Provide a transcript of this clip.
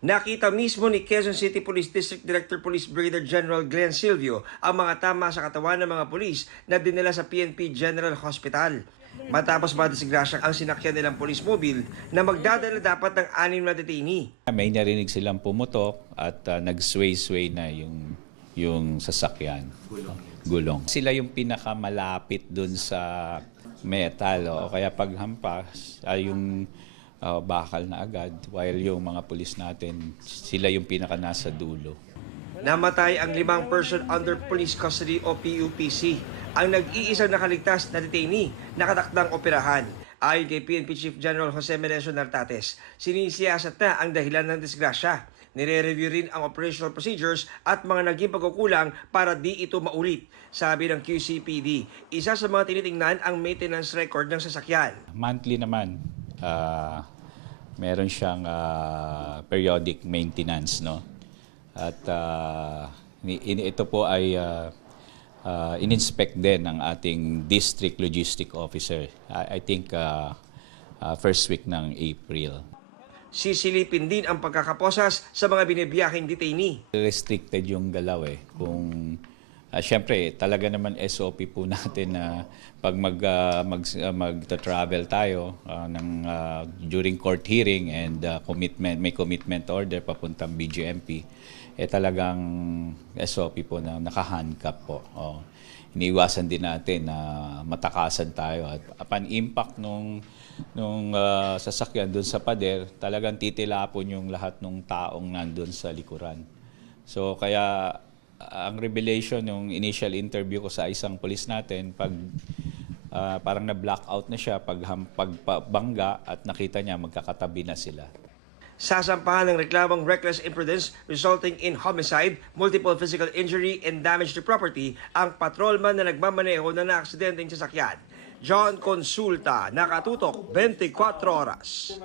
Nakita mismo ni Quezon City Police District Director Police Brigadier General Glenn Silvio ang mga tama sa katawan ng mga pulis na dinala sa PNP General Hospital. Matapos madisgrasya ang sinakyan nilang police mobile na magdadala dapat ng 6 na detainee. May narinig silang pumutok at nag-sway-sway na yung sasakyan. Gulong. Sila yung pinakamalapit dun sa metal o kaya paghampas ay yung bakal na agad while yung mga pulis natin sila yung pinaka nasa dulo. Namatay ang 5 person under police custody o PUPC. Ang nag-iisang nakaligtas na detainee nakatakdang operahan. Ayon kay PNP Chief General Jose Menecio Nartates, sinisiyasat na ang dahilan ng disgrasya. Nire-review rin ang operational procedures at mga naging pagkukulang para di ito maulit, sabi ng QCPD. Isa sa mga tinitingnan ang maintenance record ng sasakyan. Monthly naman, meron siyang periodic maintenance, no? At ito po ay in-inspect din ng ating District Logistic Officer. I think first week ng April. Sisilipin din ang pagkakaposas sa mga binibiyaheng detainee. Restricted yung galaw kung siyempre talaga naman SOP po natin na pag mag-travel tayo during court hearing and may commitment order papuntang BGMP talagang SOP po na naka-handcuff po. Iniiwasan din natin na matakasan tayo at upon impact nung sasakyan doon sa pader, talagang titilapon yung lahat ng taong nandun sa likuran. So kaya ang revelation yung initial interview ko sa isang pulis natin, parang na-blackout na siya pagbangga at nakita niya magkakatabi na sila. Sasampahan ng reklamong reckless imprudence resulting in homicide, multiple physical injury, and damage to property ang patrolman na nagmamaneho na naaksidenteng sasakyan. John Consulta, Nakatutok, 24 Oras.